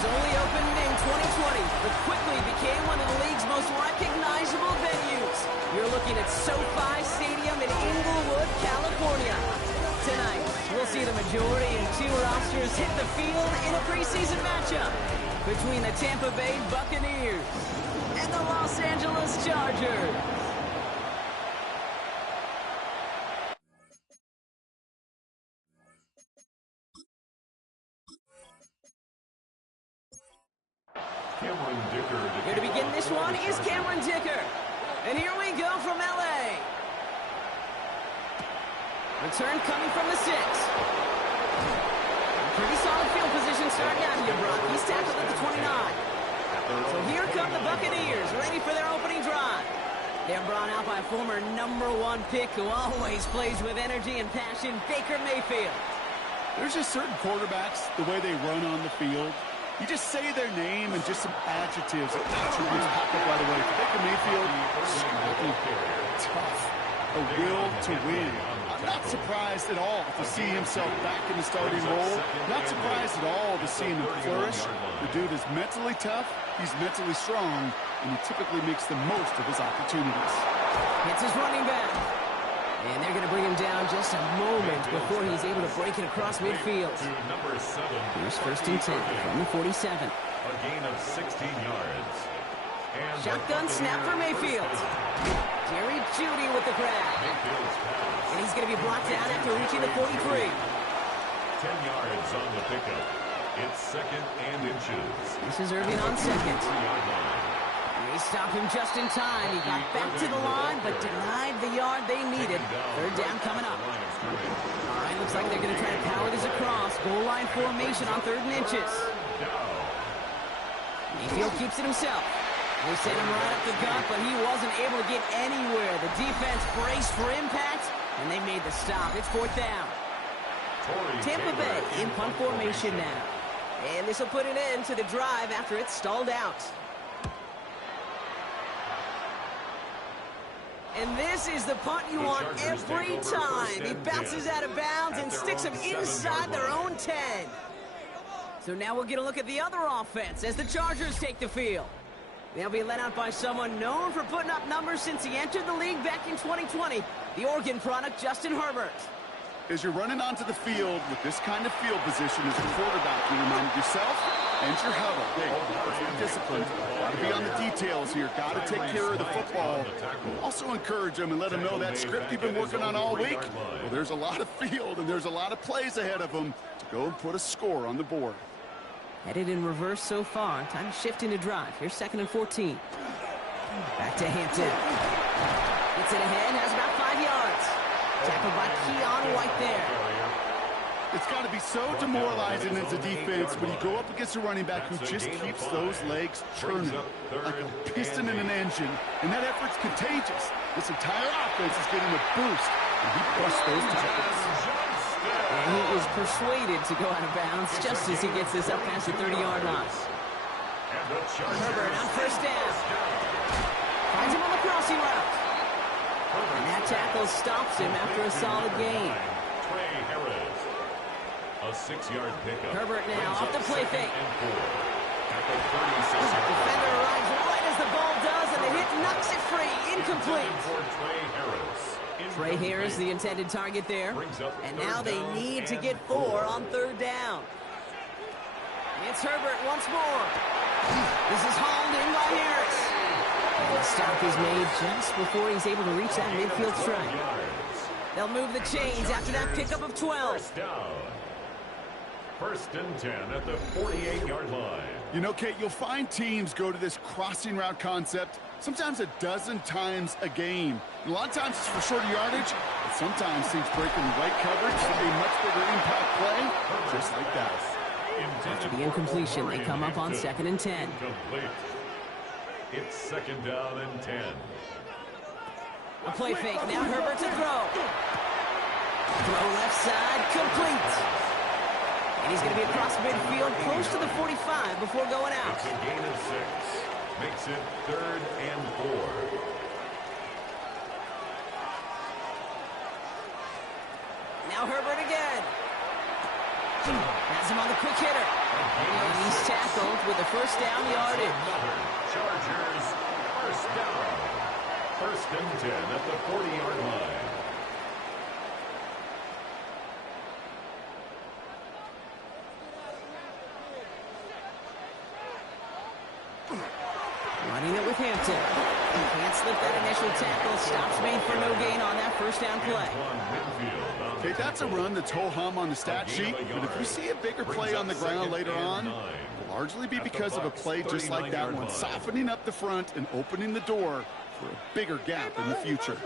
was only opened in 2020, but quickly became one of the league's most recognizable venues. You're looking at SoFi Stadium in Inglewood, California. Tonight, we'll see the majority of two rosters hit the field in a preseason matchup between the Tampa Bay Buccaneers and the Los Angeles Chargers. Here to begin this one is Cameron Dicker. And here we go from L.A. Return coming from the 6. Pretty solid field position starting out here, Brock. He's tackled at the 29. So here come the Buccaneers, ready for their opening drive. They're brought out by a former #1 pick who always plays with energy and passion, Baker Mayfield. There's just certain quarterbacks, the way they run on the field. You just say their name and just some adjectives and attributes pop up right away. For Baker Mayfield, tough, a will to win. I'm not surprised at all to see himself back in the starting role. Not surprised at all to see him flourish. The dude is mentally tough, he's mentally strong, and he typically makes the most of his opportunities. It's his running back. And they're going to bring him down just a moment before he's able to break it across midfield. Here's 1st and 10 from the 47. A gain of 16 yards. Shotgun snap for Mayfield. Jerry Jeudy with the grab. And he's going to be brought down after reaching the 43. 10 yards on the pickup. It's 2nd and inches. This is Irving on 2nd. They stopped him just in time. He got back to the line, but denied the yard they needed. 3rd down coming up. All right, looks like they're going to try to power this across. Goal line formation on 3rd and inches. Mayfield keeps it himself. They sent him right up the gut, but he wasn't able to get anywhere. The defense braced for impact, and they made the stop. It's 4th down. Tampa Bay in punt formation now. And this will put an end to the drive after it's stalled out. And this is the punt you want every time. He bounces out of bounds and sticks them inside their own 10. So now we'll get a look at the other offense as the Chargers take the field. They'll be led out by someone known for putting up numbers since he entered the league back in 2020, the Oregon product, Justin Herbert. As you're running onto the field with this kind of field position as a quarterback, you remind yourself and your huddle. Hey, let's be disciplined. Got to be on the details here. Got to take care of the football. Also encourage them and let them know that script you've been working on all week. Well, there's a lot of field and there's a lot of plays ahead of them to go and put a score on the board. Headed in reverse so far. Time to shift into drive. Here's 2nd and 14. Back to Hampton. Gets it ahead. Has about 5 yards. Tackled by Keon White there. It's got to be so demoralizing as a defense when you go up against a running back who just keeps those legs churning like a piston in an engine. And that effort's contagious. This entire offense is getting a boost, and he brushed those tackles. And he is persuaded to go out of bounds just as he gets this up past the 30-yard line. Herbert on 1st down. Finds him on the crossing route. And that tackle stops him after a solid gain. A 6-yard pickup. Herbert now off the play fake. Defender arrives right as the ball does, and the hit knocks it free. Incomplete. Trey Harris, the intended target there. And now they need to get 4 on 3rd down. It's Herbert once more. This is hauled in by Harris. And the stop is made just before he's able to reach that midfield strike. They'll move the chains after that pickup of 12. 1st and 10 at the 48-yard line. You know, Kate, you'll find teams go to this crossing route concept sometimes a dozen times a game. A lot of times it's for shorter yardage, but sometimes teams break in the right coverage for a much bigger impact play, just like that. After the incompletion, they come up on 2nd and 10. It's 2nd down and 10. A play fake. Now Herbert to throw. Throw left side, complete. And he's going to be across midfield, close to the 45 before going out. It's a gain of 6. Makes it 3rd and 4. Now Herbert again. Has him on the quick hitter. And he's tackled with a first down yardage. Chargers, first down. First and 10 at the 40-yard line. Running it with Hampton. Can't slip that initial tackle. Stops made for no gain on that first down play. Okay, that's a run that's ho-hum on the stat sheet, but if you see a bigger play on the ground later on, it'll largely be because of a play just like that one, softening up the front and opening the door for a bigger gap in the future.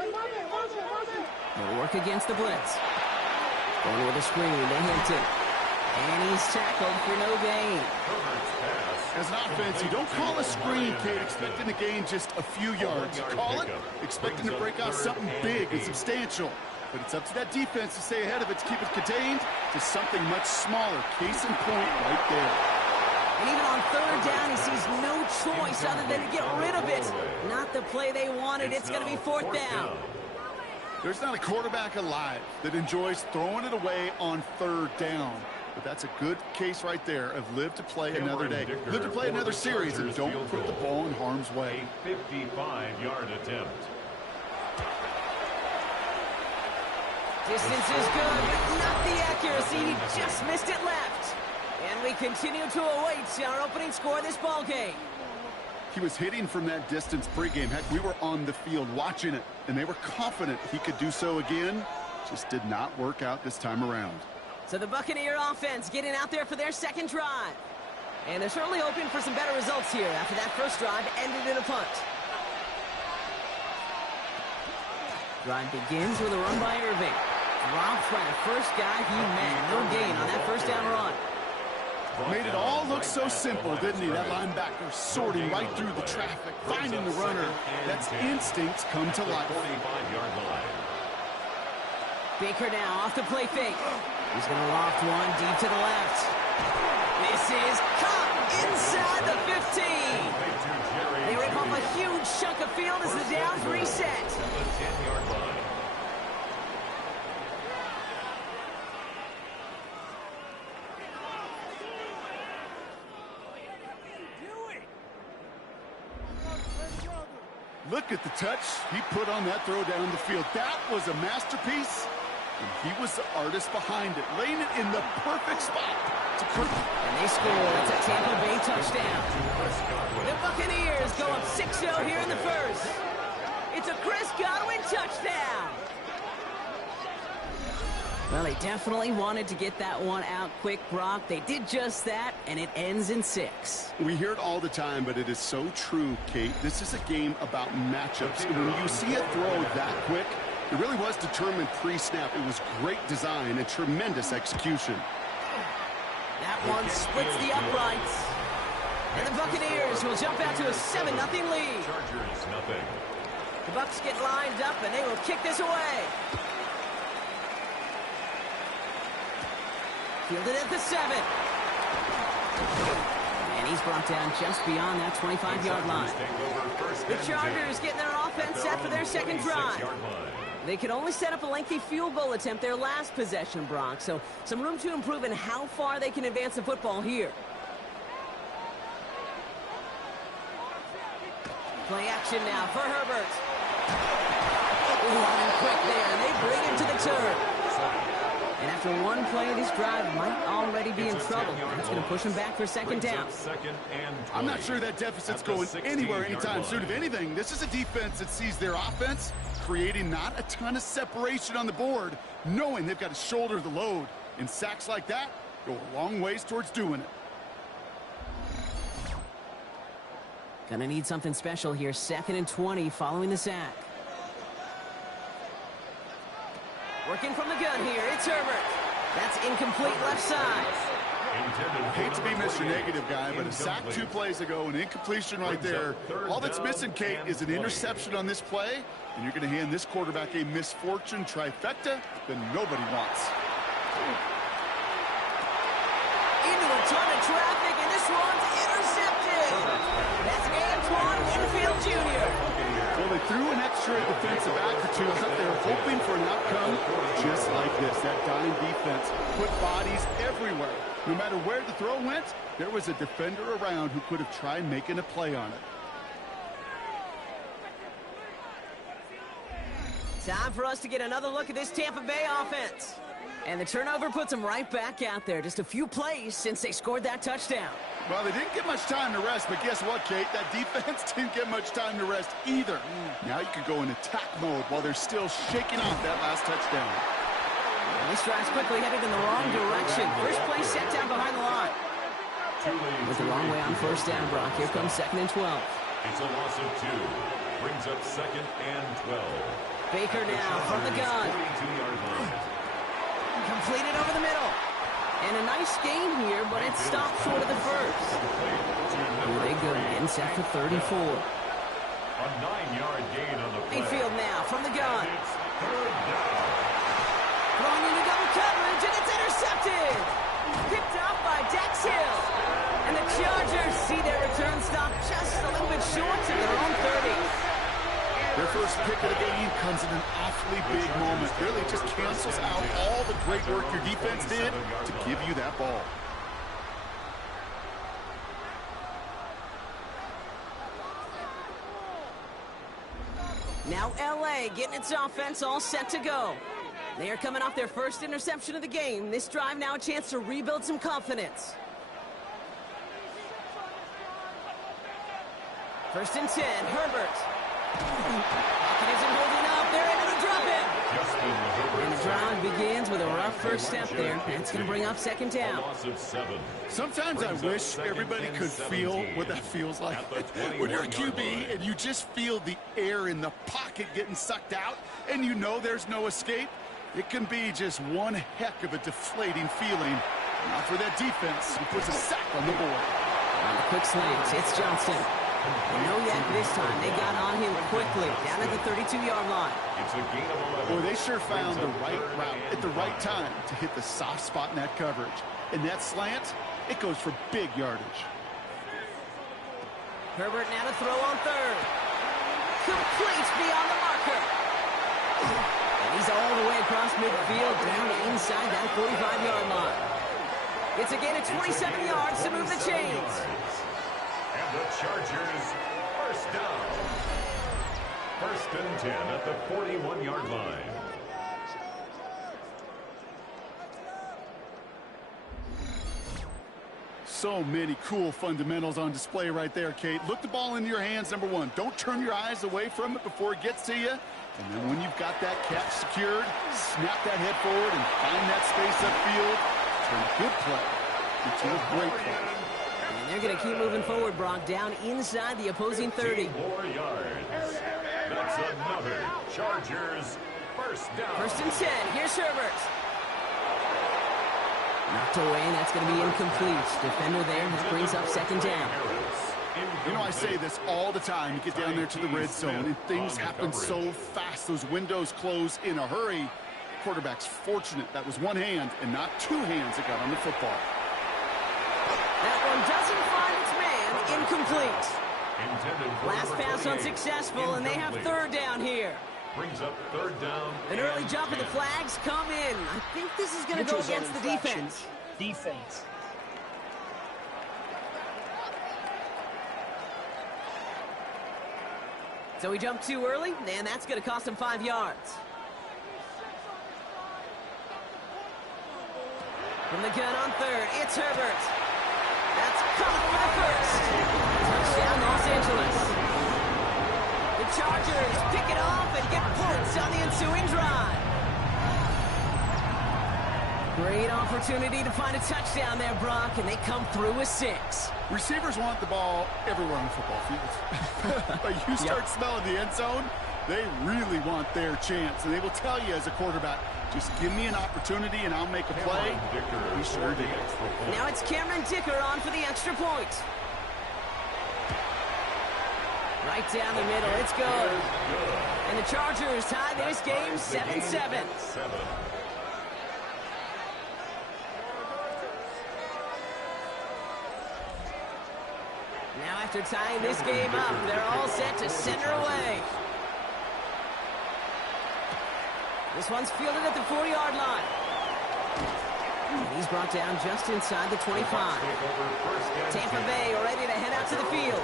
They'll work against the blitz. Going with a screen to Hampton. And he's tackled for no gain. As an offense, you don't call a screen, Kate, expecting to gain just a few yards. You call it expecting to break out something big and substantial. But it's up to that defense to stay ahead of it, to keep it contained to something much smaller. Case in point right there. And even on third down, he sees no choice other than to get rid of it. Not the play they wanted. It's going to be fourth down. There's not a quarterback alive that enjoys throwing it away on third down. But that's a good case right there of live to play another day. Live to play another series and don't put the ball in harm's way. A 55-yard attempt. Distance is good, but not the accuracy. He just missed it left. And we continue to await our opening score of this ball game. He was hitting from that distance pregame. Heck, we were on the field watching it, and they were confident he could do so again. Just did not work out this time around. So the Buccaneer offense getting out there for their second drive. And they're certainly hoping for some better results here after that first drive ended in a punt. Drive begins with a run by Irving. Drops by the first guy he met. No gain on that first down run. Made it all look so simple, didn't he? That linebacker sorting right through the traffic, finding the runner. That's instincts come to life. 45-yard line. Baker now off the play fake. He's going to loft one deep to the left. This is caught inside the 15. They rip off a huge chunk of field as the downs reset. At the 10-yard line. Look at the touch he put on that throw down the field. That was a masterpiece, and he was the artist behind it, laying it in the perfect spot to put. And they score. It's a Tampa Bay touchdown. The Buccaneers go up 6-0 here in the first. It's a Chris Godwin touchdown. Well, they definitely wanted to get that one out quick, Brock. They did just that, and it ends in 6. We hear it all the time, but it is so true, Kate. This is a game about matchups. And when you see a throw that quick, it really was determined pre-snap. It was great design and tremendous execution. That one splits the uprights. And the Buccaneers will jump out to a 7-0 lead. Chargers, nothing. The Bucs get lined up, and they will kick this away. Fielded at the 7. And he's brought down just beyond that 25-yard line. The Chargers getting their offense set for their second drive. They could only set up a lengthy field goal attempt their last possession, Brock. So some room to improve in how far they can advance the football here. Play action now for Herbert. Running quick there, and they bring him to the turn. And after one play, this drive might already be in trouble. That's going to push him back for second down. I'm not sure that deficit's going anywhere anytime soon. If anything, this is a defense that sees their offense creating not a ton of separation on the board, knowing they've got to shoulder the load. And sacks like that go a long ways towards doing it. Gonna need something special here. 2nd and 20 following the sack. Working from the gun here, it's Herbert. That's incomplete left side. Hate to be Mr. Negative guy, but a sack 2 plays ago, an incompletion right there. All that's missing, Kate, is an interception on this play, and you're going to hand this quarterback a misfortune trifecta that nobody wants. Into a ton of traffic, and this one's intercepted. That's Antoine Winfield Jr. Well, they threw an extra defensive back or two out there hoping for an outcome just like this. That dime defense put bodies everywhere. No matter where the throw went, there was a defender around who could have tried making a play on it. Time for us to get another look at this Tampa Bay offense. And the turnover puts them right back out there. Just a few plays since they scored that touchdown. Well, they didn't get much time to rest, but guess what, Kate? That defense didn't get much time to rest either. Now you could go in attack mode while they're still shaking off that last touchdown. And this drive's quickly headed in the wrong direction. First play set down behind the line. With the wrong way on first down, Brock. Here comes 2nd and 12. It's a loss of 2. Brings up 2nd and 12. Baker now from the gun. Completed over the middle. And a nice gain here, but it stopped short of the first. Here they go, in set for 34. A 9-yard gain on the play. Mayfield now from the gun. It's 3rd down. Throwing into double coverage, and it's intercepted. Picked up by Dex Hill. And the Chargers see their return stop just a little bit short of their own 30. Their first pick of the game comes in an awfully big moment. Really just cancels out all the great work your defense did to give you that ball. Now LA getting its offense all set to go. They are coming off their first interception of the game. This drive now a chance to rebuild some confidence. 1st and 10, Herbert. Pocket isn't holding up. They're able to drop it. And the drive begins with a rough first step there. That's going to bring up 2nd down. Sometimes I wish everybody could feel what that feels like. When you're a QB and you just feel the air in the pocket getting sucked out and you know there's no escape, it can be just one heck of a deflating feeling. Not for that defense who puts a sack on the board. On the quick slant, it's Johnson. No yak this time. They got on him quickly, down at the 32-yard line. It's a gain of 11. Boy, they sure found the right route at the right time to hit the soft spot in that coverage. And that slant, it goes for big yardage. Herbert now to throw on 3rd. Complete beyond the marker. And he's all the way across midfield, down inside that 45-yard line. It's a gain of 27 yards to move the chains. And the Chargers, first down. 1st and 10 at the 41-yard line. So many cool fundamentals on display right there, Kate. Look the ball into your hands, number one. Don't turn your eyes away from it before it gets to you. And then when you've got that catch secured, snap that head forward and find that space upfield. Turn a good play into a great play. And they're going to keep moving forward, Brock, down inside the opposing 30. 4 yards. That's another Chargers first down. 1st and 10. Here's Herbert. Knocked away, and that's going to be incomplete. Defender there, that brings up 2nd down. You know, I say this all the time. You get down there to the red zone, and things happen so fast. Those windows close in a hurry. Quarterback's fortunate that was one hand and not two hands that got on the football. That one doesn't find its man. Incomplete. Last pass unsuccessful, and they have 3rd down here. Brings up 3rd down. An early jump and the flags come in. I think this is going to go against the defense. So we jumped too early, and that's going to cost him 5 yards. From the gun on 3rd, it's Herbert. That's caught for the first. Touchdown, Los Angeles. The Chargers pick it off and get points on the ensuing drive. Great opportunity to find a touchdown there, Brock, and they come through with 6. Receivers want the ball everywhere on the football field. But you start smelling the end zone, they really want their chance. And they will tell you as a quarterback, just give me an opportunity and I'll make a play. He sure did. Now it's Cameron Dicker on for the extra point. Right down the middle, it's good. And the Chargers tie this game 7-7. Now after tying this game up, they're all set to center away. This one's fielded at the 40-yard line. And he's brought down just inside the 25. Tampa Bay ready to head out to the field.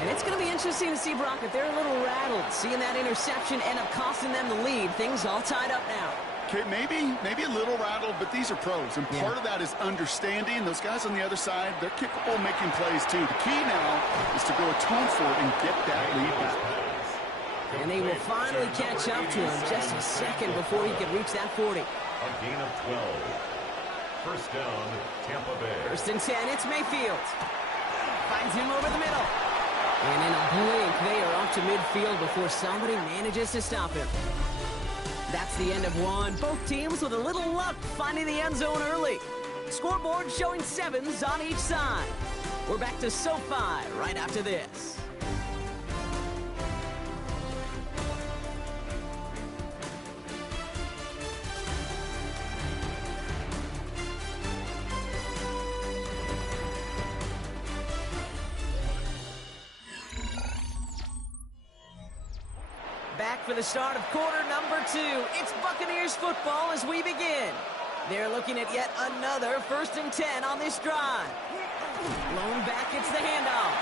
And it's going to be interesting to see, Brock, if they're a little rattled. Seeing that interception end up costing them the lead. Things all tied up now. Okay, maybe a little rattled, but these are pros. And part of that is understanding. Those guys on the other side, they're capable of making plays too. The key now is to go atone for it and get that lead back. And they will finally catch up to him just a second before he can reach that 40. A gain of 12. First down, Tampa Bay. First and 10, it's Mayfield. Finds him over the middle. And in a blink, they are off to midfield before somebody manages to stop him. That's the end of one. Both teams with a little luck finding the end zone early. Scoreboard showing 7s on each side. We're back to SoFi right after this. Back for the start of quarter number 2. It's Buccaneers football as we begin. They're looking at yet another 1st and 10 on this drive. Blown back, it's the handoff.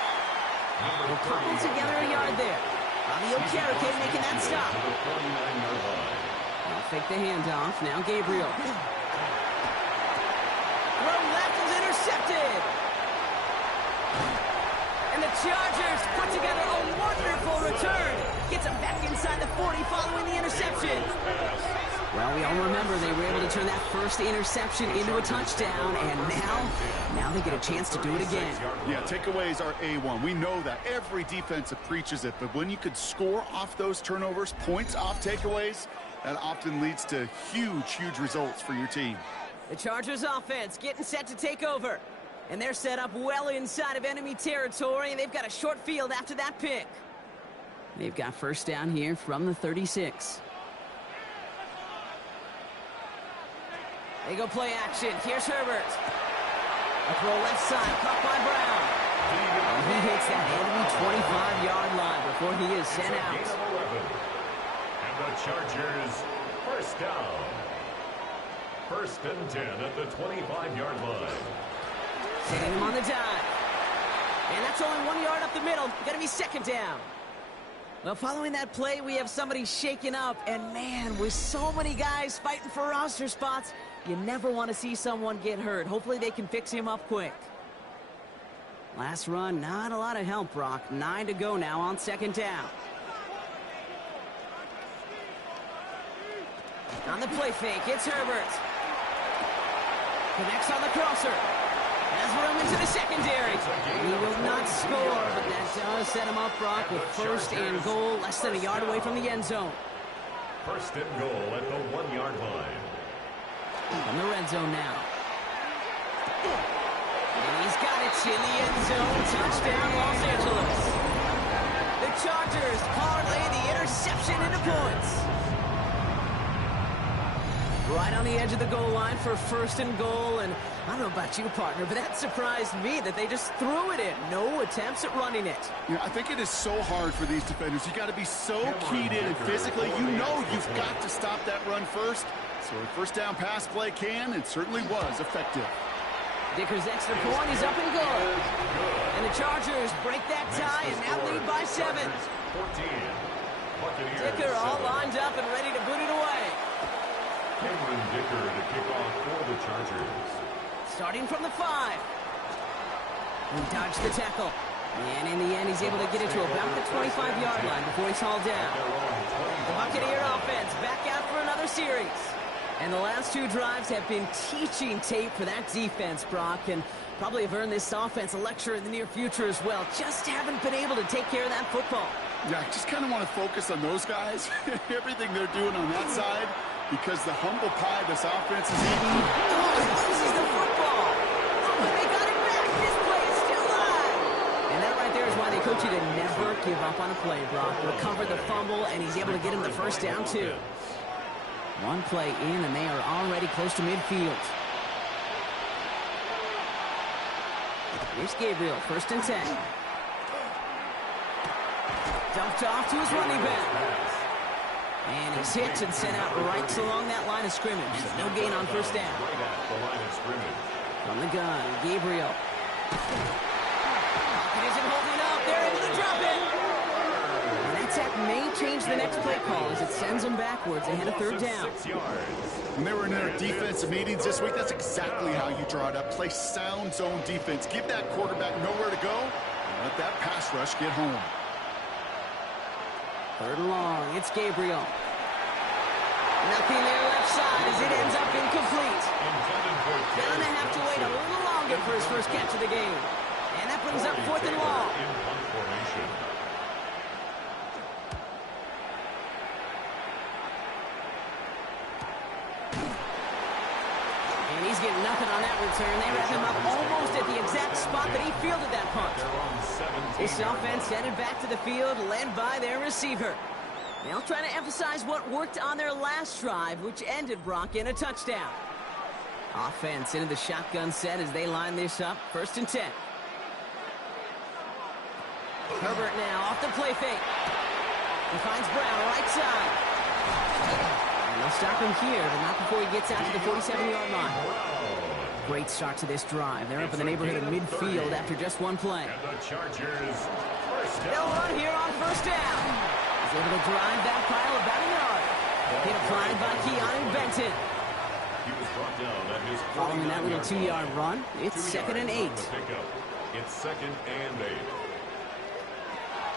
We'll cobble together a yard there. Bobby Okereke making that stop. They'll fake the handoff. Now Gabriel. Throw left is intercepted. And the Chargers put together a wonderful return. Gets him back inside the 40 following the interception. Well, we all remember they were able to turn that first interception into a touchdown, and now they get a chance to do it again. Yeah, takeaways are A1. We know that. Every defensive preaches it, but when you could score off those turnovers, points off takeaways, that often leads to huge results for your team. The Chargers offense getting set to take over. And they're set up well inside of enemy territory, and they've got a short field after that pick. They've got first down here from the 36. They go play action. Here's Herbert. A throw left side, caught by Brown. And he hits that enemy 25-yard line before he is sent out. And the Chargers, first down. 1st and 10 at the 25-yard line. Setting him on the dive. And that's only 1 yard up the middle. Going to be 2nd down. Well, following that play, we have somebody shaken up. And, man, with so many guys fighting for roster spots, you never want to see someone get hurt. Hopefully they can fix him up quick. Last run, not a lot of help, Brock. 9 to go now on 2nd down. On the play fake, it's Herbert. Connects on the crosser. Has room into the secondary. He will not score, but that does set him up, Brock, with 1st and goal, less than a yard away from the end zone. 1st and goal at the 1-yard line. From the red zone now. And he's got it in the end zone. Touchdown, Los Angeles. The Chargers parlay the interception into points. Right on the edge of the goal line for 1st and goal, and I don't know about you, partner, but that surprised me that they just threw it in. No attempts at running it. Yeah, I think it is so hard for these defenders. You got to be so keyed in and physically. You know you've got to stop that run first. So a 1st down pass play it certainly was effective. Dicker's extra point is up and good. And the Chargers break that tie and now lead by 7. 14. Dicker all lined up and ready to boot it away. Cameron Dicker to kick off for the Chargers. Starting from the 5. He dodged the tackle. And in the end, he's able to get it to about the 25-yard line before he's hauled down. The Buccaneer offense back out for another series. And the last 2 drives have been teaching tape for that defense, Brock, and probably have earned this offense a lecture in the near future as well. Just haven't been able to take care of that football. Yeah, I just kind of want to focus on those guys, everything they're doing on that side, because the humble pie this offense is eating. Oh, he loses the football. Oh, but they got it back. This play is still live. And that right there is why they coach you to never give up on a play, Brock. Recover the fumble, and he's able to get him the 1st down, too. 1 play in, and they are already close to midfield. Here's Gabriel, 1st and 10. Dumped off to his running back. And he's hit and sent out right along that line of scrimmage. No gain on first down. Right at the line of scrimmage. From the gun, Gabriel. It isn't holding up. They're able to drop it. And that sack may change the next play call as it sends them backwards ahead of third down. 6 yards. When they were in their defensive meetings this week, that's exactly how you draw it up. Play sound zone defense. Give that quarterback nowhere to go. And let that pass rush get home. Third and long. It's Gabriel. Nothing there left side as it ends up incomplete. Gonna have to wait a little longer for his first catch of the game. And that brings up fourth and long. And he's getting nothing on that return. They wrap him up almost at the exact spot that he fielded that punt. This offense headed back to the field, led by their receiver. They'll try to emphasize what worked on their last drive, which ended, Brock, in a touchdown. Offense into the shotgun set as they line this up. First and 10. Herbert now off the play fake. He finds Brown right side. And they'll stop him here, but not before he gets out to the 47-yard line. Great start to this drive. They're up in the neighborhood of midfield after just one play. And the Chargers first down. They'll run here on first down. He's able to drive that pile about a yard. Hit applied by Keanu Benton. He was brought down at his Following that little 2-yard run, it's 2nd and 8. It's 2nd and 8.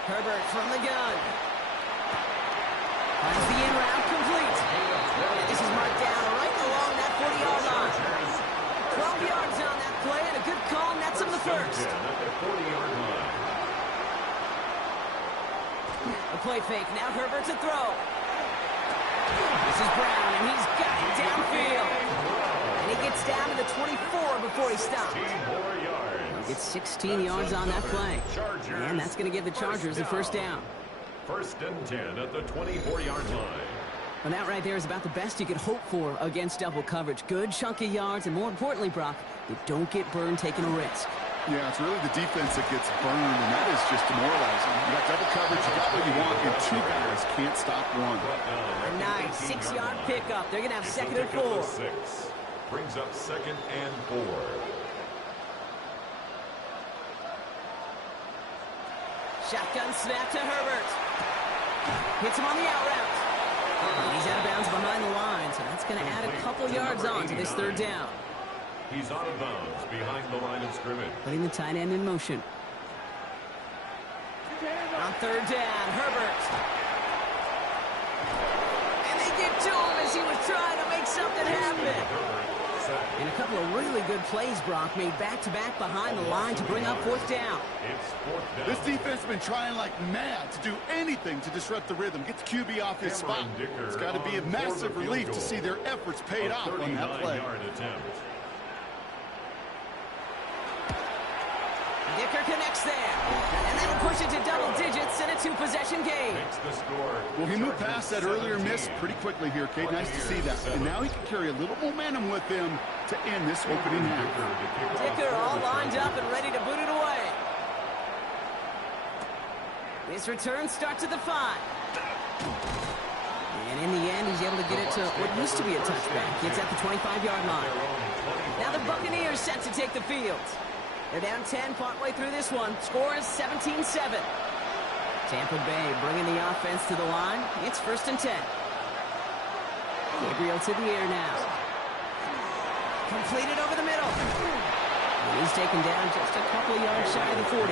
Herbert from the gun. Finds the in route complete. And this is marked down right along that 40-yard line. 12 yards on that play and a good call nets him the first. At the 40-yard line. A play fake. Now Herbert to throw. This is Brown, and he's got it downfield. And he gets down to the 24 before he stops. 16 more yards. He'll get 16 yards on that play. And that's going to give the Chargers the first down. First and 10 at the 24-yard line. And that right there is about the best you could hope for against double coverage. Good chunk of yards, and more importantly, Brock, you don't get burned taking a risk. Yeah, it's really the defense that gets burned, and that is just demoralizing. You got double coverage, you got what you want, and two guys can't stop one. A nice 6-yard pickup. They're going to have 2nd and 4. 6. Brings up 2nd and 4. Shotgun snap to Herbert. Hits him on the out route. And he's out of bounds behind the line, so that's going to add a couple yards on to this third down. He's out of bounds behind the line of scrimmage. Putting the tight end in motion. On third down, Herbert. And they get to him as he was trying to make something happen. And a couple of really good plays, Brock, made back-to-back behind the line to bring up fourth down. It's fourth down. This defense has been trying like mad to do anything to disrupt the rhythm, get the QB off his spot. It's got to be a massive relief to see their efforts paid off on that play. Dicker connects there. And that'll push it to double digits in a 2-possession game. Well, he moved past that earlier miss pretty quickly here, Kate. Nice to see that. And now he can carry a little momentum with him to end this opening half. Dicker all lined up and ready to boot it away. This return starts at the 5. And in the end, he's able to get it to what used to be a touchback. It's at the 25-yard line. Now the Buccaneers set to take the field. They're down 10 partway through this one. Score is 17-7. Tampa Bay bringing the offense to the line. It's 1st and 10. Gabriel to the air now. Completed over the middle. And he's taken down just a couple of yards shy of the 40.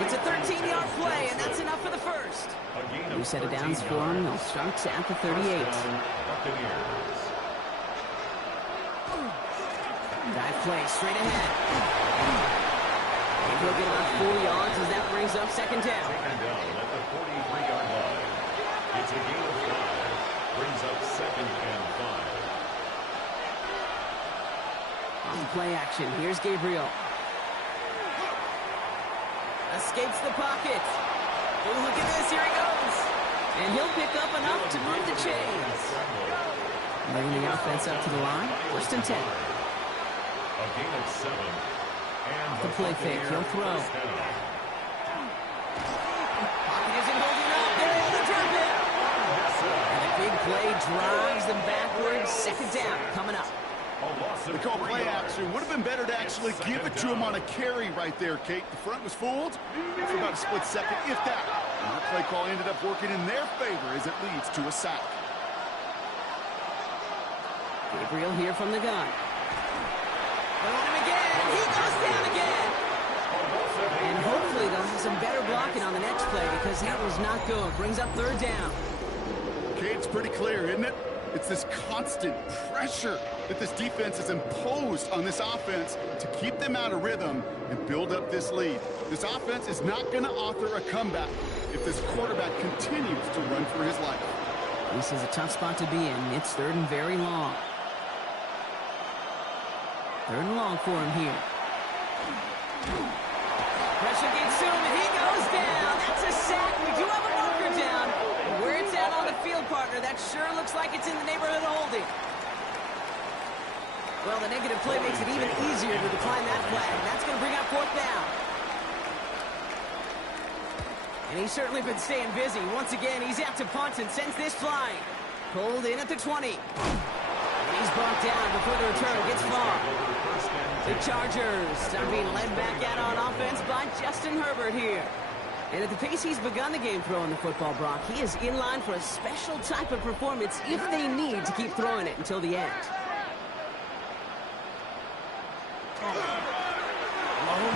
It's a 13-yard play, and that's enough for the first. New set of downs for him. They'll start at the 38. Dive play straight ahead. And he'll get about 4 yards as that brings up 2nd down. 2nd down at the 43-yard line. It's a gain of 5. Brings up 2nd and 5. On play action, here's Gabriel. Escapes the pocket. Oh, look at this, here he goes. And he'll pick up enough to move the chains. Bringing the offense up to the line. 1st and 10. A gain of 7. And The play fake, he'll throw. Pocket isn't holding up. They're able to drop it. drives them backwards. Second down coming up. They call play action. Would have been better to actually give it to him on a carry right there, Kate. The front was fooled for about a split second, if that. And that play call ended up working in their favor as it leads to a sack. Gabriel here from the gun. Going him again. He goes down again. And hopefully they'll have some better blocking on the next play because that was not good. Brings up third down. Okay, it's pretty clear, isn't it? It's this constant pressure that this defense has imposed on this offense to keep them out of rhythm and build up this lead. This offense is not going to author a comeback if this quarterback continues to run for his life. This is a tough spot to be in. It's third and very long. Third and long for him here. Pressure gets to him, and he goes down. That's a sack. We do have a marker down. Where it's at on the field, partner, that sure looks like it's in the neighborhood of holding. Well, the negative play makes it even easier to decline that flag. That's going to bring up fourth down. And he's certainly been staying busy. Once again, he's out to punt and sends this flying. Pulled in at the 20. He's brought down before the return gets far. The Chargers are being led back out on offense by Justin Herbert here. And at the pace he's begun the game throwing the football, Brock, he is in line for a special type of performance if they need to keep throwing it until the end. Low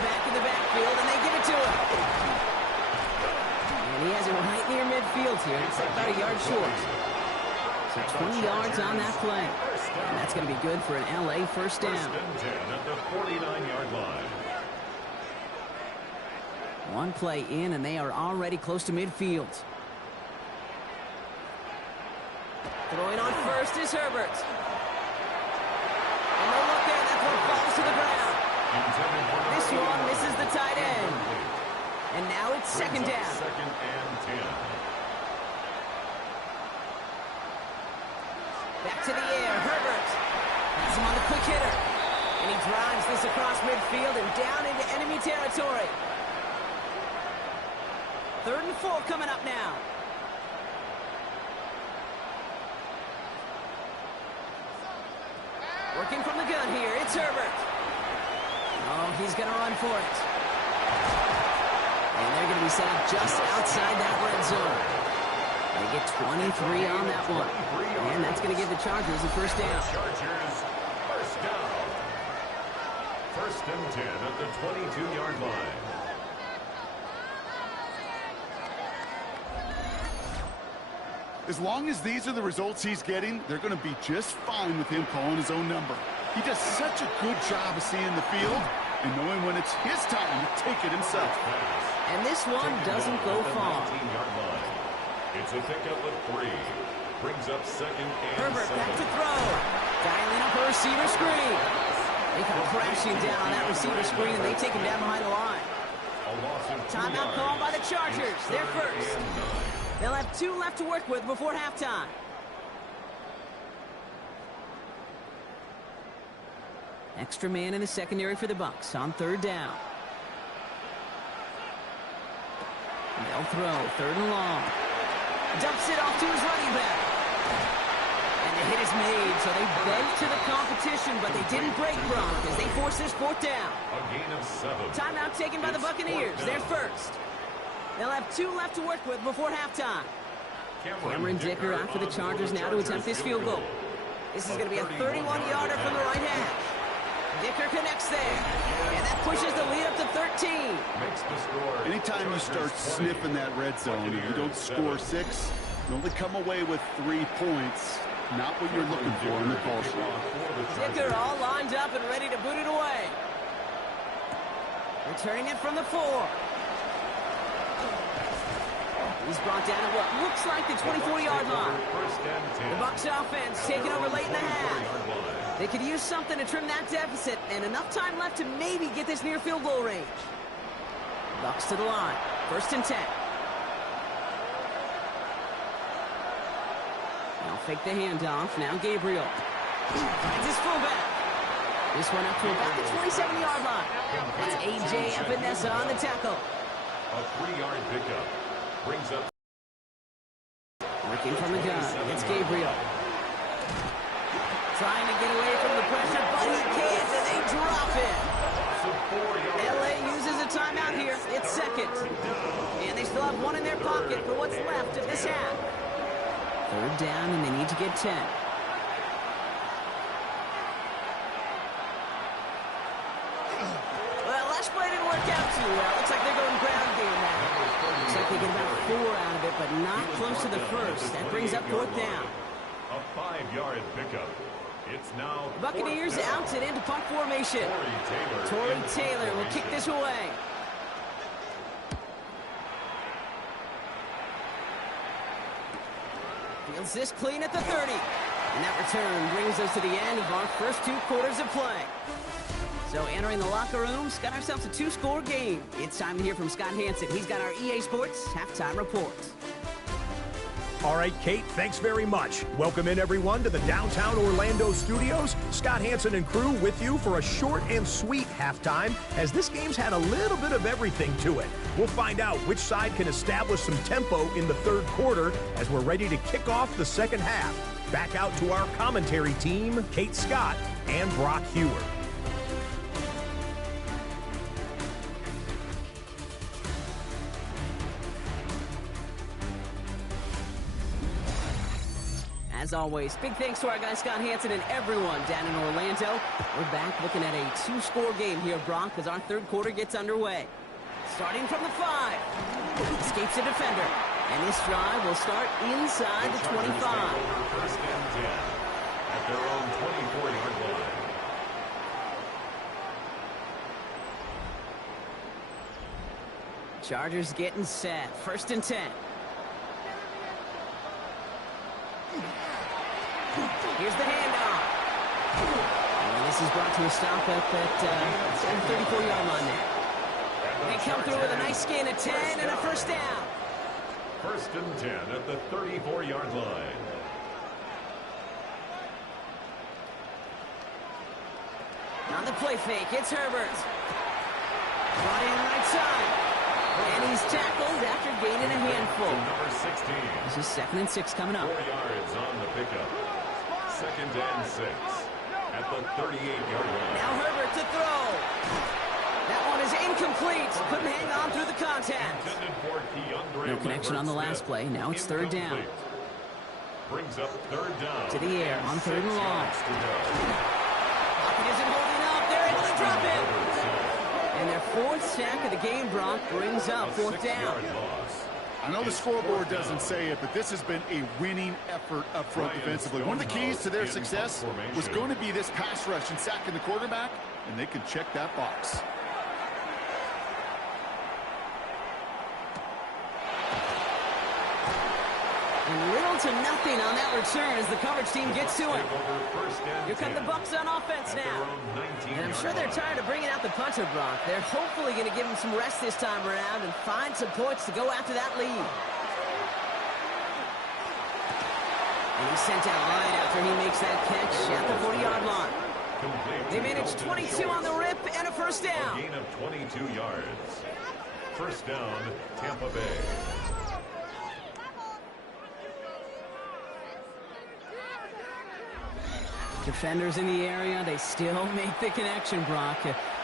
back in the backfield, and they give it to him. And he has it right near midfield here. It's about a yard short. So 20 yards on that play. And that's going to be good for an LA first down. First and 10 at the 49-yard line. One play in, and they are already close to midfield. Throwing on first is Herbert. And no look there, that one falls to the ground. This one misses the tight end. And now it's second down. Second and 10. Back to the air, Herbert. Has him on the quick hitter. And he drives this across midfield and down into enemy territory. Third and 4 coming up now. Working from the gun here, it's Herbert. Oh, he's going to run for it. And they're going to be set up just outside that red zone. They get 23 on that one. And that's going to give the Chargers a first down. Chargers, first down. First and 10 at the 22-yard line. As long as these are the results he's getting, they're going to be just fine with him calling his own number. He does such a good job of seeing the field and knowing when it's his time to take it himself. And this one doesn't go far. It's a pickup of 3. Brings up second and Herbert 7. back to throw. Dialing up a receiver screen. They come crashing down on that receiver screen, and they take him down behind the line. Timeout called by the Chargers. They're first. They'll have 2 left to work with before halftime. Extra man in the secondary for the Bucs on third down. They'll throw third and long. Dumps it off to his running back. And the hit is made, so they bent to the competition, but they didn't break Brock as they force this fourth down. A gain of 7. Timeout taken by the Buccaneers. They're first. They'll have 2 left to work with before halftime. Cameron Dicker out for the Chargers now to attempt this field goal. This is going to be a 31-yarder from the right hash. Dicker connects there. And that pushes the lead up to 13. Makes the score. Anytime you start sniffing that red zone and you don't score 6, you only come away with 3 points. Not what you're looking for in the call sheet. Dicker all lined up and ready to boot it away. Returning it from the 4. He's brought down at what looks like the 24-yard line. The Bucs offense taking over late in the half. They could use something to trim that deficit, and enough time left to maybe get this near field goal range. Bucs to the line. First and 10. Now fake the handoff. Now Gabriel. Finds his fullback. This one up to about the 27-yard line. That's A.J. Epinesa on the tackle. A 3-yard pickup. Brings up. Working from the gun. It's Gabriel. Trying to get away from the pressure, but he can't, and they drop it. LA uses a timeout here. It's second. And they still have one in their pocket for what's left of this half. Third down, and they need to get 10. Well, last play didn't work out too well. Looks like they're going ground game now. Looks like they get about 4 out of it, but not close to the first. That brings up fourth down. A 5-yard pickup. It's now Buccaneers out and into punt formation. Torrey Taylor will kick this away. Fields this clean at the 30. And that return brings us to the end of our first 2 quarters of play. So entering the locker rooms, got ourselves a 2-score game. It's time to hear from Scott Hansen. He's got our EA Sports halftime report. All right, Kate, thanks very much. Welcome in, everyone, to the downtown Orlando studios. Scott Hansen and crew with you for a short and sweet halftime, as this game's had a little bit of everything to it. We'll find out which side can establish some tempo in the third quarter as we're ready to kick off the second half. Back out to our commentary team, Kate Scott and Brock Hewer. As always, big thanks to our guy Scott Hansen and everyone down in Orlando. We're back looking at a 2-score game here, Brock, as our third quarter gets underway. Starting from the 5. Escapes a defender. And this drive will start inside the 25. First and 10 at their own 24-yard line. Chargers getting set. First and 10. Here's the handoff. And this is brought to a stop up at the 34-yard line there. They come through with a nice gain of 10 and a first down. First and 10 at the 34-yard line. On the play fake, it's Herbert. Brought in right side. And he's tackled after gaining a handful. Number 16. This is 2nd and 6 coming up. 4 yards on the pickup. 2nd and 6 at the 38-yard line. Now Herbert to throw. That one is incomplete. Couldn't hang on through the contact. No connection on the last play. Now it's third down. Brings up third down. To the air on 3rd and long. Pocket isn't holding up. They're able to drop it. And their 4th sack of the game, Brock, brings up 4th down. I know the scoreboard doesn't say it, but this has been a winning effort up front defensively. One of the keys to their success was going to be this pass rush and sacking the quarterback, and they can check that box. And little to nothing on that return as the coverage team gets to him. Here come the Bucs on offense now. And I'm sure they're tired of bringing out the punter, Brock. They're hopefully going to give him some rest this time around and find some points to go after that lead. And he's sent out wide after he makes that catch at the 40-yard line. They managed 22 on the rip and a first down. A gain of 22 yards. First down, Tampa Bay. Defenders in the area, they still make the connection, Brock.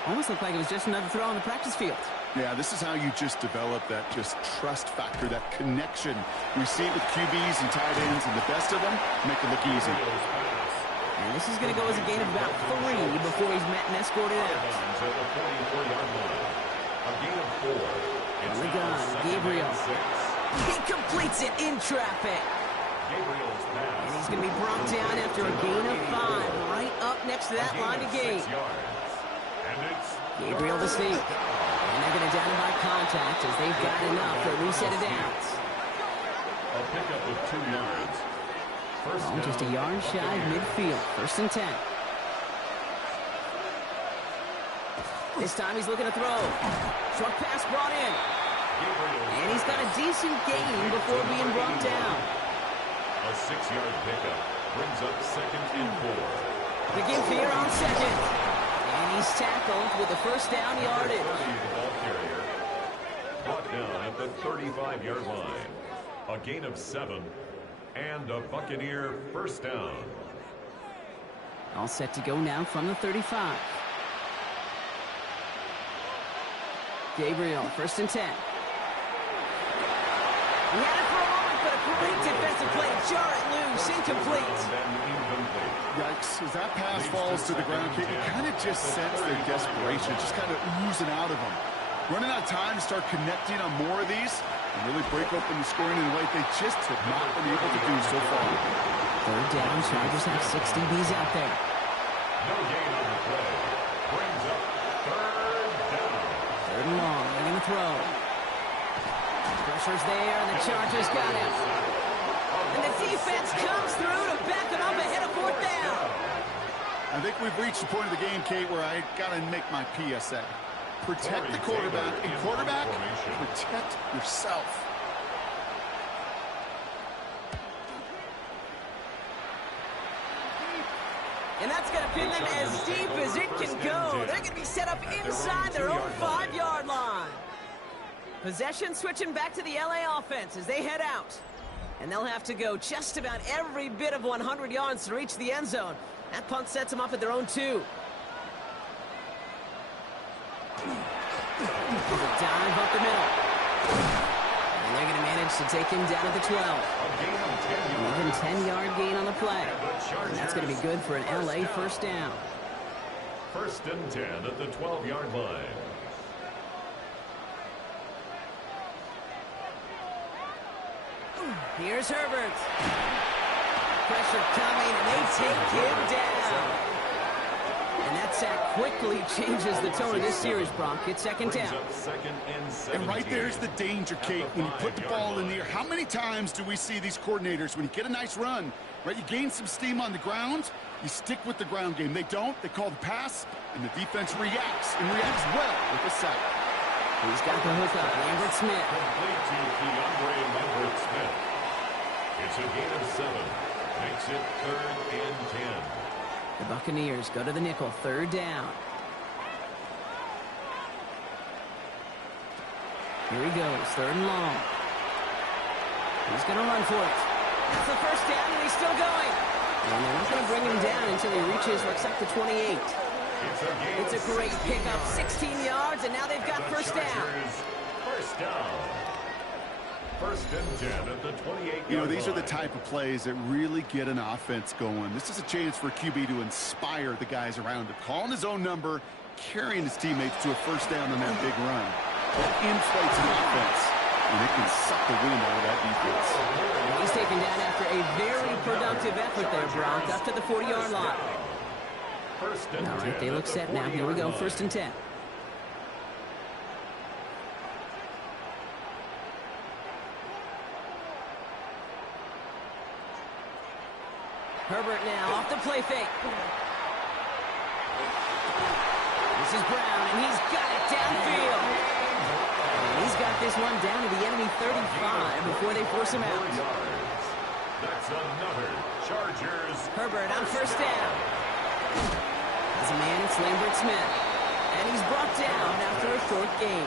Almost looked like it was just another throw on the practice field. Yeah, this is how you just develop that just trust factor, that connection. We see it with QBs and tight ends, and the best of them make it look easy. And this is going to go as a gain of about 3 before he's met and escorted out. A gain of 4. On the gun, Gabriel. He completes it in traffic. And he's going to be brought down after a gain of 5, right up next to that line of gain. Gabriel to sneak. And they're going to down him by contact as they've got enough for a new set of downs. A pickup of 2 yards. Oh, just a yard shy of midfield. First and 10. This time he's looking to throw. Short pass brought in. And he's got a decent gain before being brought down. A 6-yard pickup brings up 2nd and 4. The give here on 2nd. And he's tackled with the first down yardage. The ball carrier brought down at the 35-yard line. A gain of 7 and a Buccaneer first down. All set to go now from the 35. Gabriel, 1st and 10. He had it for a moment, but a great defensive play. Jar it loose, incomplete. Yikes, as that pass falls to the ground, you kind of just sense their desperation, just kind of oozing out of them. Running out of time to start connecting on more of these and really break open the scoring in a way they just have not been able to do so far. 3rd down, Chargers have 6 DBs out there. No gain on the play. Brings up 3rd down. 3rd and long, they're going to throw. Pressure's there, and the Chargers got him. And the defense comes through to back him up ahead of 4th down. I think we've reached the point of the game, Kate, where I got to make my PSA. Protect the quarterback, and quarterback, protect yourself. And that's going to pin them as deep as it can go. They're going to be set up inside their own 5-yard line. Possession switching back to the LA offense as they head out. And they'll have to go just about every bit of 100 yards to reach the end zone. That punt sets them up at their own 2. There's a dive up the middle. And they're going to manage to take him down at the 12. Even 10-yard gain on the play. And that's going to be good for an LA 1st down. 1st and 10 at the 12-yard line. Here's Herbert. Pressure coming, and they take him down. And that sack quickly changes the tone of this series, Brock. It's 2nd down. And right there's the danger, Kate, when you put the ball in the air. How many times do we see these coordinators, when you get a nice run, right, you gain some steam on the ground, you stick with the ground game. They don't. They call the pass, and the defense reacts, and reacts well with the sack. He's got the hook up. Lambert Smith. Complete to DeAndre Lambert Smith. It's a gain of 7. Makes it 3rd and 10. The Buccaneers go to the nickel. 3rd down. Here he goes. 3rd and long. He's going to run for it. That's the 1st down, and he's still going. And they're not going to bring him down until he reaches, looks like the 28. It's a great pickup. 16 yards, and now they've got 1st down. 1st down. 1st and 10 at the 28. You know, these are the type of plays that really get an offense going. This is a chance for a QB to inspire the guys around him. Calling his own number, carrying his teammates to a 1st down on that big run. That inflates an offense, and it can suck the wind out of that defense. He's taken down after a very productive effort there, Brock, up to the 40-yard line. All right, they look set now. Here we go, 1st and 10. Herbert now off the play fake. This is Brown, and he's got it downfield. And he's got this one down to the enemy 35 before they force him out. That's another Chargers. Herbert on 1st down. As a man, it's Lambert Smith. And he's brought down after a short gain.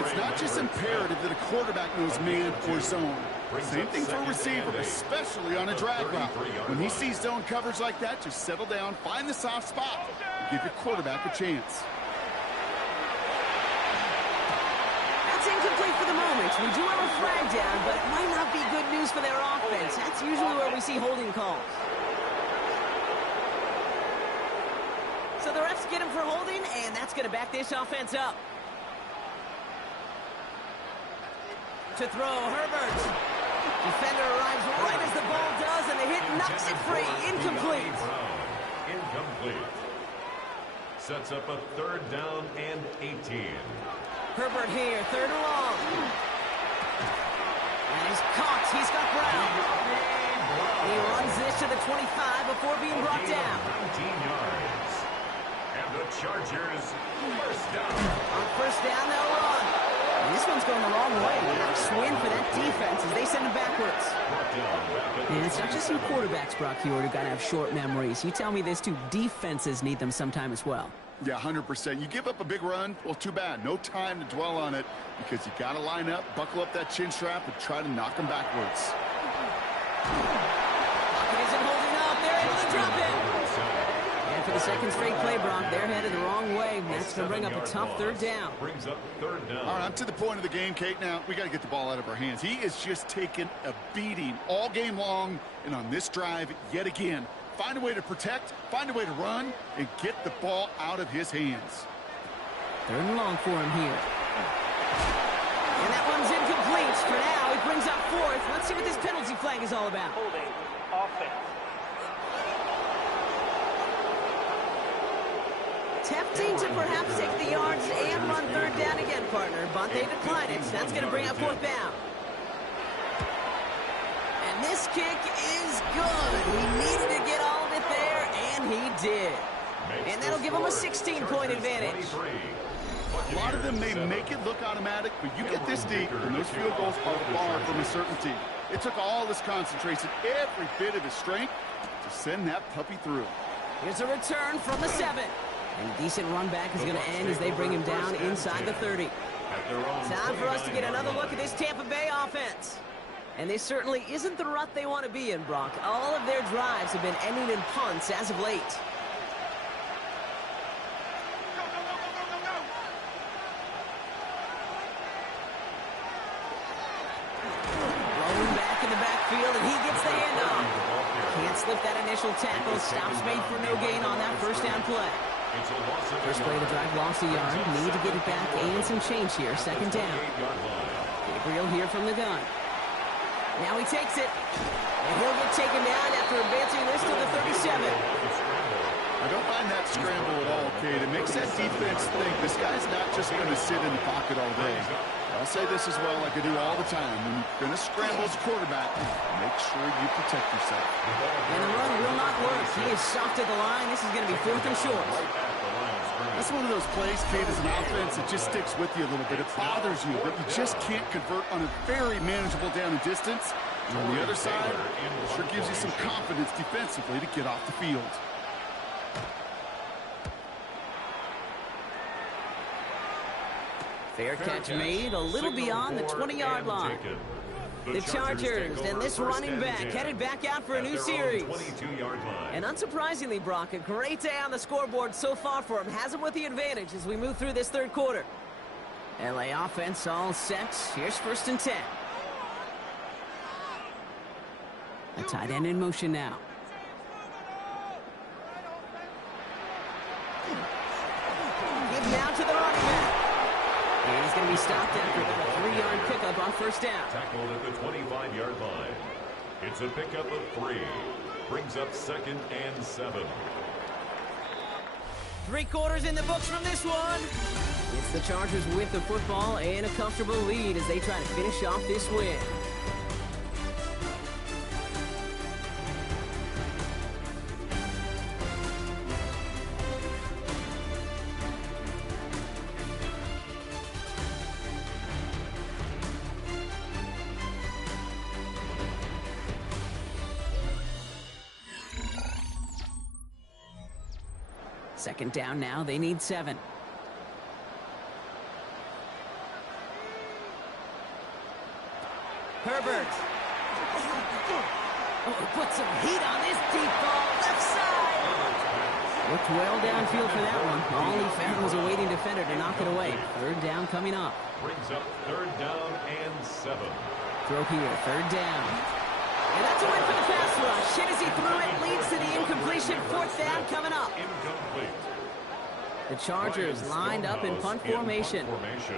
It's not just imperative that a quarterback knows man or zone. Same thing for a receiver, especially on a drag route. When he sees zone coverage like that, just settle down, find the soft spot, and give your quarterback a chance. That's incomplete for the moment. We do have a flag down, but it might not be good news for their offense. That's usually where we see holding calls. So the refs get him for holding, and that's going to back this offense up. To throw, Herbert. Defender arrives right as the ball does, and the hit knocks it free. Incomplete. Incomplete. Sets up a 3rd down and 18. Herbert here, 3rd and long. And he's caught. He's got Brown. He runs this to the 25 before being brought down. 19 yards. And the Chargers 1st down. On 1st down, they'll run. And this one's going the wrong way. Nice win for that defense as they send it backwards. And it's not just some quarterbacks, Brock Hewitt, who got to have short memories. You tell me this too, defenses need them sometime as well. Yeah, 100%. You give up a big run, well, too bad. No time to dwell on it because you got to line up, buckle up that chin strap, and try to knock them backwards. Pocket isn't holding up. They're able to drop it. for the second straight play, Brock. They're headed the wrong way. That's going to bring up a tough third down. Brings up third down. All right, I'm to the point of the game, Kate. Now, we got to get the ball out of our hands. He is just taking a beating all game long, and on this drive, yet again, find a way to protect, find a way to run, and get the ball out of his hands. Third and long for him here. And that one's incomplete. For now, it brings up fourth. Let's see what this penalty flag is all about. Holding offense. Tempting to perhaps take the yards and run third down again, partner, but they decline it. That's going to bring up fourth down. And this kick is good. He needed to get all of it there, and he did. And that'll give him a 16-point advantage. A lot of them may make it look automatic, but you get this deep, and those field goals are far from a certainty. It took all his concentration, every bit of his strength, to send that puppy through. Here's a return from the 7. And a decent run back is going to end as they bring him down inside the 30. Time for us to get another look at this Tampa Bay offense. And this certainly isn't the rut they want to be in, Brock. All of their drives have been ending in punts as of late. Rolling back in the backfield, and he gets the handoff. Can't slip that initial tackle. Stops made for no gain on that first down play. First play of the drive, lost a yard. Need to get it back and some change here. Second down. Gabriel here from the gun. Now he takes it. And he'll get taken down after advancing this to the 37. I don't mind that scramble at all, Kate. It makes that defense think this guy's not just going to sit in the pocket all day. I'll say this as well like I do all the time. When you're going to scramble as a quarterback, make sure you protect yourself. And the run will not work. He is soft at the line. This is going to be fourth and short. That's one of those plays, Kate, as an offense that just sticks with you a little bit. It bothers you, but you just can't convert on a very manageable down and distance. And on the other side, it sure gives you some confidence defensively to get off the field. Fair catch made a little beyond the 20-yard line. The Chargers and this running back headed back out for a new series. And unsurprisingly, Brock, a great day on the scoreboard so far for him. Has him with the advantage as we move through this third quarter. LA offense all set. Here's first and 10. A tight end in motion now. Give now to the running back. And he's going to be stopped after about a 3-yard pickup on first down. Tackled at the 25-yard line. It's a pickup of 3. Brings up second and 7. 3 quarters in the books from this one. It's the Chargers with the football and a comfortable lead as they try to finish off this win. Second down now. They need 7. Herbert. Oh, put some heat on this deep ball. Left side. Looked well downfield for that one. All he found was a waiting defender to knock it away. Third down coming up. Brings up third down and 7. Throw here. Third down. And that's a win for the pass rush. Hit as he threw it, leads to the incompletion. Fourth down coming up. Incomplete. The Chargers lined up in punt formation.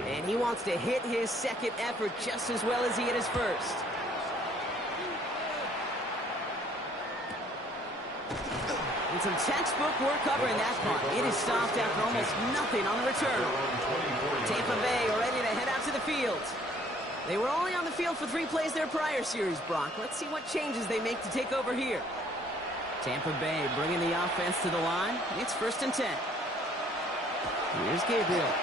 And he wants to hit his second effort just as well as he hit his first. And some textbook work covering that punt. It is stopped after almost nothing on the return. Tampa Bay are ready to head out to the field. They were only on the field for 3 plays their prior series, Brock. Let's see what changes they make to take over here. Tampa Bay bringing the offense to the line. It's first and 10. Here's Gabriel.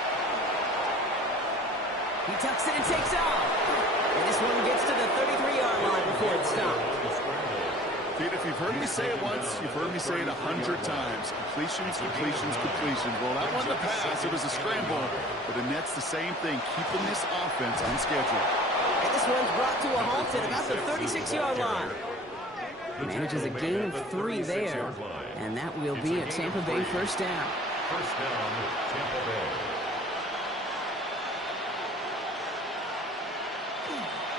He tucks it and takes off. And this one gets to the 33-yard line before it's stopped. Kate, if you've heard me say it once, you've heard me say it 100 times. Completions, completions, completions. Well, that wasn't a pass. It was a scramble. But the net's the same thing, keeping this offense on schedule. And this one's brought to a halt at about the 36-yard line. Manages a gain of 3 there And that will be a Tampa Bay first down. First down, Tampa Bay.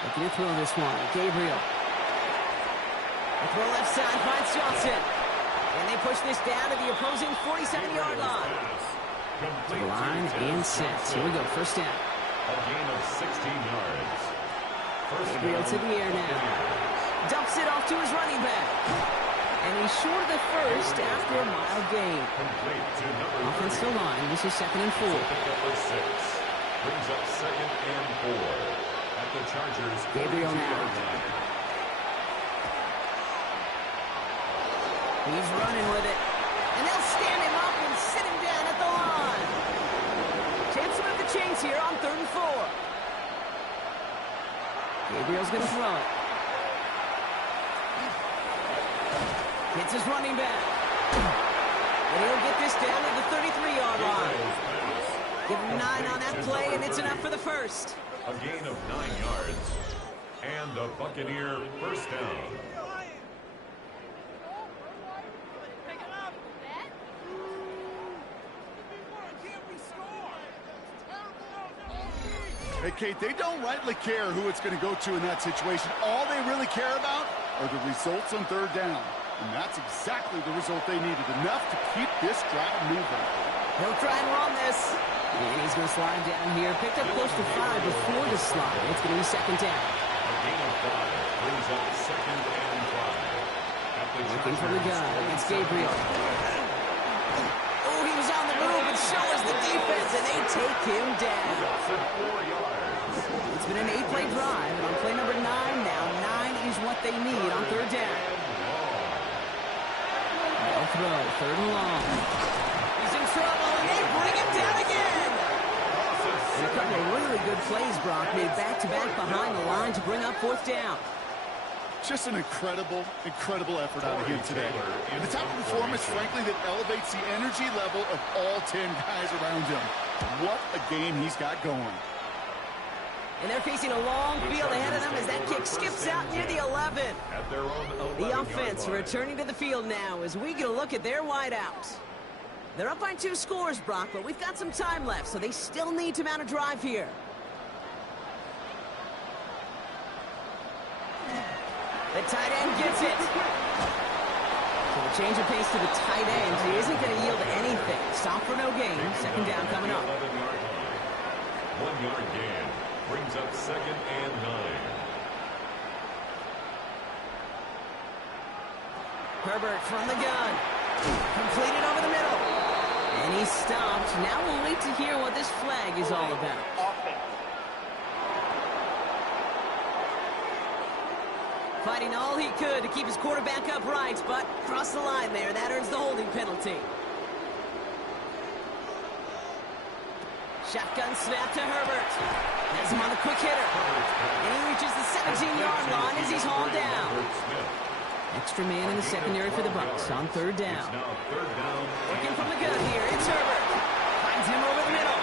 Looking to throw this one. Gabriel. The throw left side finds Johnson. And they push this down to the opposing 47-yard line. To the line and set. Here we go. First down. A gain of 16 yards. Gabriel to the air now. Dumps it off to his running back. And he's short of the first after a mile gain. Offensive line. This is 2nd and 4. Brings up 2nd and 4. At the Chargers. Gabriel now. He's running with it. And they'll stand him up and sit him down at the line. Chance to move the chains here on 3rd and 4. Gabriel's going to throw it. Hits his running back. And he'll get this down to the 33-yard line. Give him 9 on that play, and it's enough for the first. A gain of 9 yards. And a Buccaneer first down. Hey, Kate, they don't rightly care who it's going to go to in that situation. All they really care about are the results on 3rd down. And that's exactly the result they needed. Enough to keep this drive moving. He'll try and run this. And he's going to slide down here. Picked up close to 5 before the slide. It's going to be 2nd down. A gain of 5 brings up 2nd and 5. Looking for the gun against Gabriel. Oh, he was on the move, and so was the defense, and they take him down. It's been an 8-play drive, and on play number 9 now, 9 is what they need on 3rd down. They'll throw, 3rd and long. He's in trouble, and they bring him down again. And a couple of really good plays, Brock, made back-to-back behind the line to bring up 4th down. Just an incredible, incredible effort out of him today. And the type of performance, frankly, that elevates the energy level of all 10 guys around him. What a game he's got going. And they're facing a long field ahead of them as that kick skips out near the 11. The offense returning to the field now as we get a look at their wideouts. They're up by 2 scores, Brock, but we've got some time left, so they still need to mount a drive here. The tight end gets it. So the change of pace to the tight end. He isn't going to yield anything. Stop for no gain. 2nd down coming up. 1-yard gain brings up 2nd and 9. Herbert from the gun. Completed over the middle. And he's stopped. Now we'll wait to hear what this flag is all about. Fighting all he could to keep his quarterback upright, but crossed the line there. That earns the holding penalty. Shotgun snap to Herbert. Has him on the quick hitter. And he reaches the 17-yard line as he's hauled down. Extra man in the secondary for the Bucs on 3rd down. Looking from the gun here. It's Herbert. Finds him over the middle.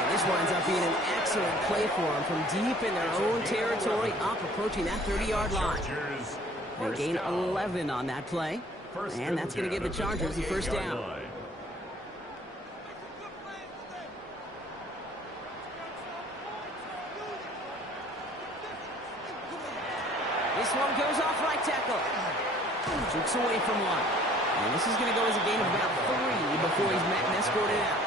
And this winds up being an excellent play for them from deep in their own territory, up approaching that 30-yard line. They gain 11 on that play. And that's going to give the Chargers the first down. This one goes off right tackle. Jukes away from one. And this is going to go as a gain of about 3 before he's met and escorted out.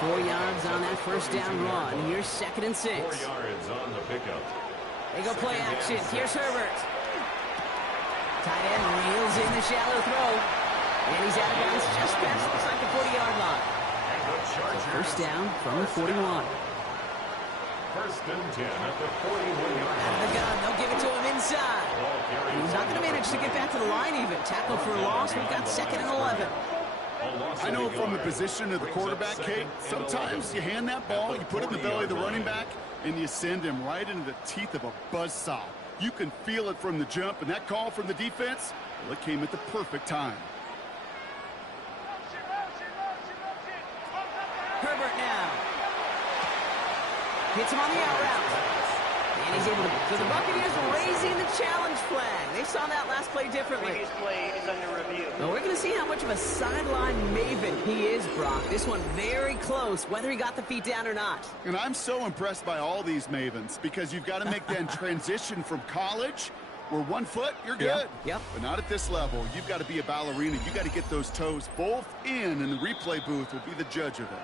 4 yards on that first down run. Here's 2nd and 6. 4 yards on the pickup. They go play action. Here's Herbert. Tight end reels in the shallow throw. And he's out of bounds just past, looks like the 40-yard line. First down from the 41. First and 10 at the 41-yard line. Out of the gun. They'll give it to him inside. And he's not going to manage to get back to the line even. Tackle for a loss. We've got 2nd and 11. I know from the position of the quarterback, Kate, sometimes you hand that ball, you put it in the belly of the running back, and you send him right into the teeth of a buzzsaw. You can feel it from the jump, and that call from the defense, well, it came at the perfect time. Herbert now. Hits him on the out route. And he's able to... So the Buccaneers raising the challenge flag. They saw that last play differently. Previous play is under review. Well, we're going to see how much of a sideline maven he is, Brock. This one very close, whether he got the feet down or not. And I'm so impressed by all these mavens because you've got to make that transition from college where 1 foot, you're good. Yep. But not at this level. You've got to be a ballerina. You've got to get those toes both in, and the replay booth will be the judge of it.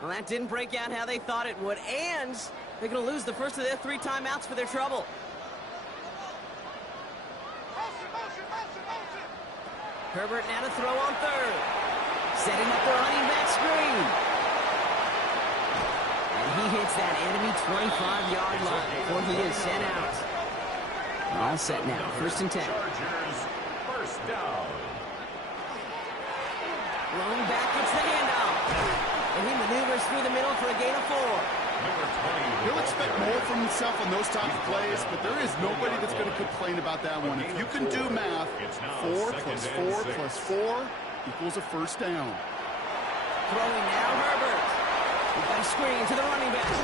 Well, that didn't break out how they thought it would, and they're going to lose the first of their 3 timeouts for their trouble. Herbert now to throw on third. Setting up the running back screen. And he hits that enemy 25-yard line before he is sent out. All set now, 1st and 10. Chargers, first down. Lone back gets the handoff. And he maneuvers through the middle for a gain of 4. Number 20. He'll expect more from himself on those type of plays, but there is nobody that's going to complain about that one. If you can do math, 4 plus 4 plus 4 equals a first down. Throwing now, Herbert. We've got a screen to the running back.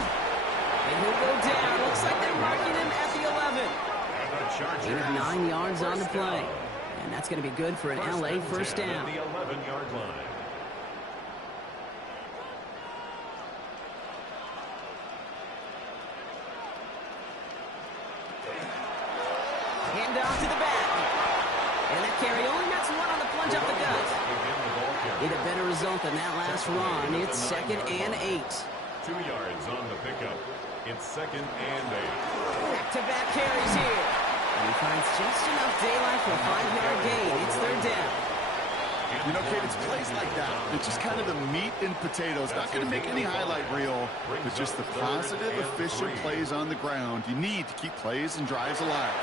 And he'll go down. Looks like they're marking him at the 11. They have 9 yards on the play. And that's going to be good for an LA first down. The 11-yard line. Handoff to the back. And that carry only gets 1 on the plunge up the gut. Need a better result than that last run. It's 2nd and 8. 2 yards on the pickup. It's 2nd and 8. Back-to-back carries here. And he finds just enough daylight for a 5-yard gain. It's 3rd down. You know, Kate, it's plays like that. It's just kind of the meat and potatoes. Not going to make any highlight reel, but just the positive, efficient plays on the ground. You need to keep plays and drives alive.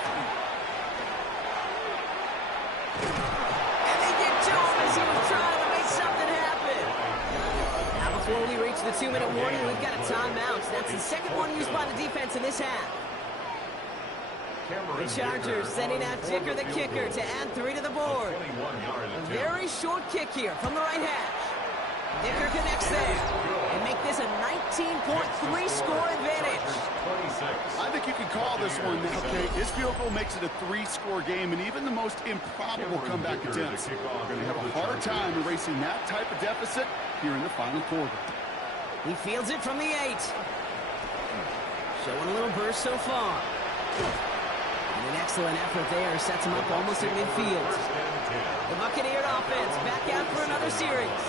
And they get to him as he was trying to make something happen. Now before we reach the 2-minute warning, we've got a timeout. That's the 2nd one used by the defense in this half. The Chargers sending out Dicker the kicker to add 3 to the board. A very short kick here from the right hash. Dicker connects there and make this a 19.3 score advantage. I think you can call this one now, Kate. This field goal makes it a 3-score game, and even the most improbable comeback attempts are going to have a hard time erasing that type of deficit here in the final quarter. He fields it from the 8. Showing a little burst so far. And an excellent effort there sets him up almost at midfield. The Buccaneer offense back out for another series.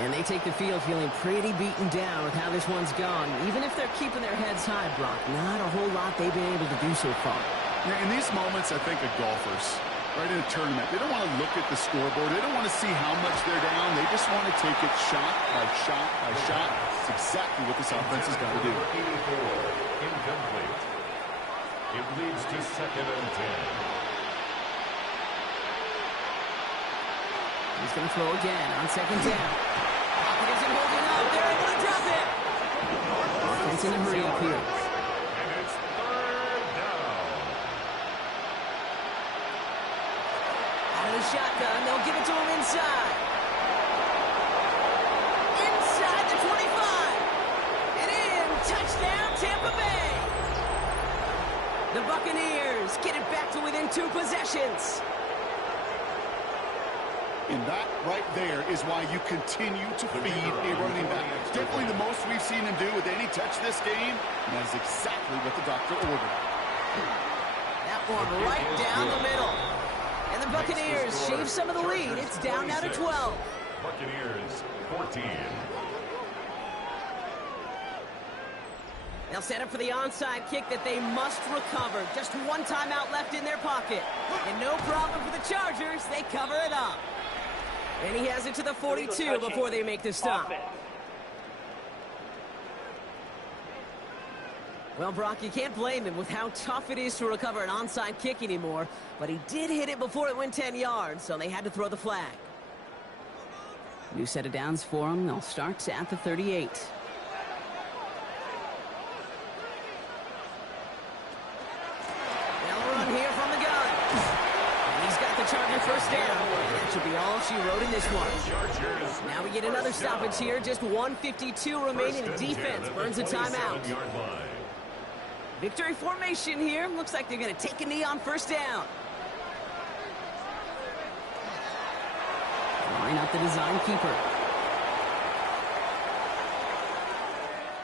And they take the field feeling pretty beaten down with how this one's gone. Even if they're keeping their heads high, Brock, not a whole lot they've been able to do so far. Yeah, in these moments, I think of golfers, right, in a tournament, they don't want to look at the scoreboard. They don't want to see how much they're down. They just want to take it shot by shot by shot. It's exactly what this offense has got to do. 84, incomplete. It leads to 2nd and 10. He's going to throw again on 2nd down. Pocket isn't holding up. They're able to drop it. Offense in a hurry up here. And it's 3rd down. Out of the shotgun, they'll give it to him inside. Inside the 25. And in. Touchdown, Tampa Bay. The Buccaneers get it back to within 2 possessions. And that right there is why you continue to feed a running back. It's definitely the most we've seen him do with any touch this game, and that is exactly what the doctor ordered. That one right down the middle. And the Buccaneers shave some of the lead. It's down now to 12. Buccaneers 14. They'll set up for the onside kick that they must recover. Just 1 timeout left in their pocket. And no problem for the Chargers. They cover it up. And he has it to the 42 before they make the stop. Well, Brock, you can't blame him with how tough it is to recover an onside kick anymore. But he did hit it before it went 10 yards, so they had to throw the flag. New set of downs for them. They'll start at the 38. Charger first down. And that should be all she wrote in this one. Now we get another stoppage here. Just 1:52 remaining. Defense burns a timeout. Victory formation here. Looks like they're going to take a knee on first down. Line up the design keeper.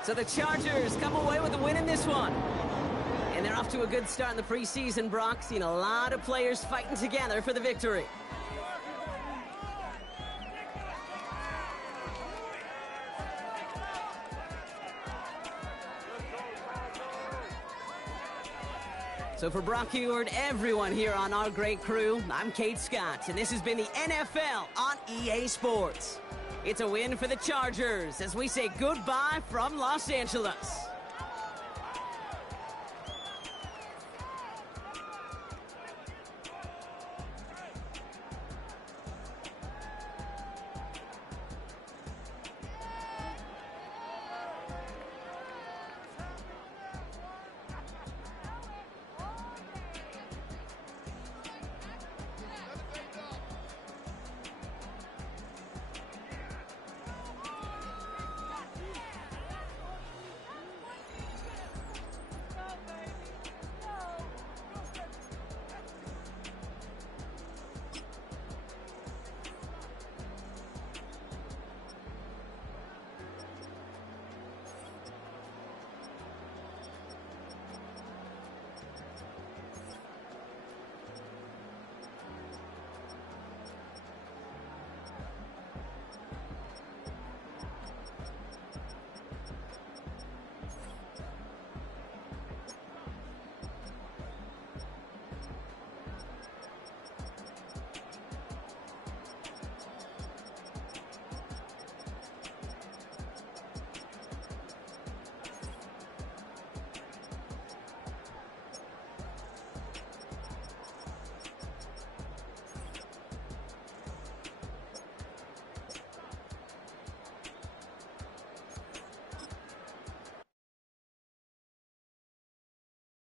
So the Chargers come away with a win in this one. And they're off to a good start in the preseason, Brock. Seen a lot of players fighting together for the victory. So for Brock Heward, everyone here on our great crew, I'm Kate Scott, and this has been the NFL on EA Sports. It's a win for the Chargers as we say goodbye from Los Angeles.